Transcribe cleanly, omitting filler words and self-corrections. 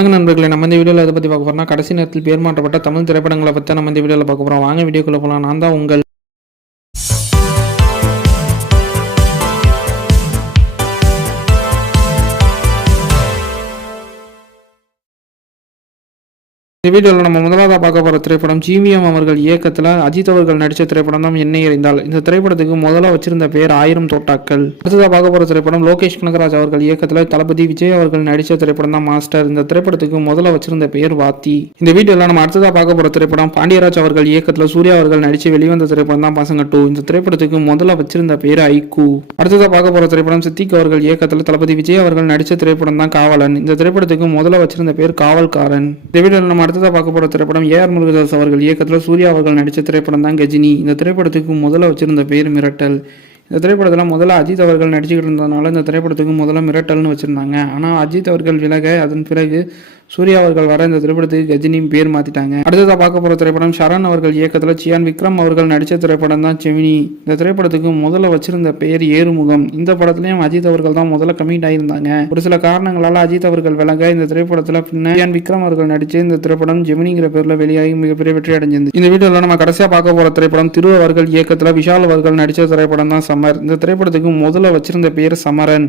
வணக்கம் நண்பர்களே, நம்ம இந்த வீடியோவில் எதை பற்றி பார்க்க போகிறோம்னா, கடைசி நேரத்தில் பேர் மாற்றப்பட்ட தமிழ் திரைப்படங்களை பற்றி நம்ம இந்த வீடியோவில் பார்க்க போகிறோம். வாங்க வீடியோக்குள்ளே போகலாம். நான் தான் உங்கள் இந்த வீடியோவில் நம்ம முதலாவதாக பார்க்க போகிற திரைப்படம் ஜிவிஎம் அவர்கள் இயக்கத்தில் அஜித் அவர்கள் நடித்த திரைப்படம் தான் என்னை எறிந்தால். இந்த திரைப்படத்துக்கு முதல்ல வச்சிருந்த பேர் 1000 தோட்டாக்கள். அடுத்ததாக பார்க்க போகிற திரைப்படம் லோகேஷ் கனகராஜ் அவர்கள் இயக்கத்தில் தளபதி விஜய் அவர்கள் நடித்த திரைப்படம் தான் மாஸ்டர். இந்த திரைப்படத்துக்கு முதல்ல வச்சிருந்த பேர் வாத்தி. இந்த வீடியோவில் நம்ம அடுத்ததாக பார்க்க போகிற திரைப்படம் பாண்டியராஜ் அவர்கள் இயக்கத்தில் சூர்யா அவர்கள் நடித்து வெளிவந்த திரைப்படம் தான் பசங்க 2. இந்த திரைப்படத்துக்கு முதல்ல வச்சிருந்த பேர் ஐக்கு. அடுத்ததாக பார்க்க போகிற திரைப்படம் சித்திக் அவர்கள் இயக்கத்தில் தளபதி விஜய் அவர்கள் நடித்த திரைப்படம் தான் காவலன். இந்த திரைப்படத்துக்கு முதல்ல வச்சிருந்த பேர் காவல்காரன். இந்த வீடியோவில் நம்ம அடுத்ததாக பார்க்க போகிற திரைப்படம் ஏஆர் முருகதாஸ் அவர்கள் இயக்கத்தில் சூர்யா அவர்கள் நடித்த திரைப்படம் தான் கஜினி. இந்த திரைப்படத்துக்கு முதல்ல வச்சிருந்த பேர் மிரட்டல். இந்த திரைப்படத்தில் முதல்ல அஜித் அவர்கள் நடிச்சுக்கிட்டு இருந்ததுனால இந்த திரைப்படத்துக்கு முதல்ல மிரட்டல்னு வச்சுருந்தாங்க. ஆனால் அஜித் அவர்கள் விலக அதன் பிறகு சூர்யா அவர்கள் வர இந்த திரைப்படத்துக்கு கஜினியும் பேர் மாற்றிட்டாங்க. அடுத்ததாக பார்க்க போகிற திரைப்படம் சரண் அவர்கள் இயக்கத்தில் சியான் விக்ரம் அவர்கள் நடித்த திரைப்படம் தான் செமினி. இந்த திரைப்படத்துக்கு முதல்ல வச்சிருந்த பெயர் ஏறுமுகம். இந்த படத்துலையும் அஜித் அவர்கள் தான் முதல்ல கமிட் ஆகியிருந்தாங்க. ஒரு சில காரணங்களால் அஜித் அவர்கள் விலக இந்த திரைப்படத்தில் பின்னர் சியான் விக்ரம் அவர்கள் நடித்து இந்த திரைப்படம் ஜெமினிங்கிற பேரில் வெளியாகி மிகப்பெரிய வெற்றி அடைஞ்சது. இந்த வீடியோவில் நம்ம கடைசியாக பார்க்க போகிற திரைப்படம் திரு அவர்கள் இயக்கத்தில் விஷால் அவர்கள் நடித்த திரைப்படம் தான் சமர். இந்த திரைப்படத்துக்கு முதல்ல வச்சிருந்த பேர் சமரன்.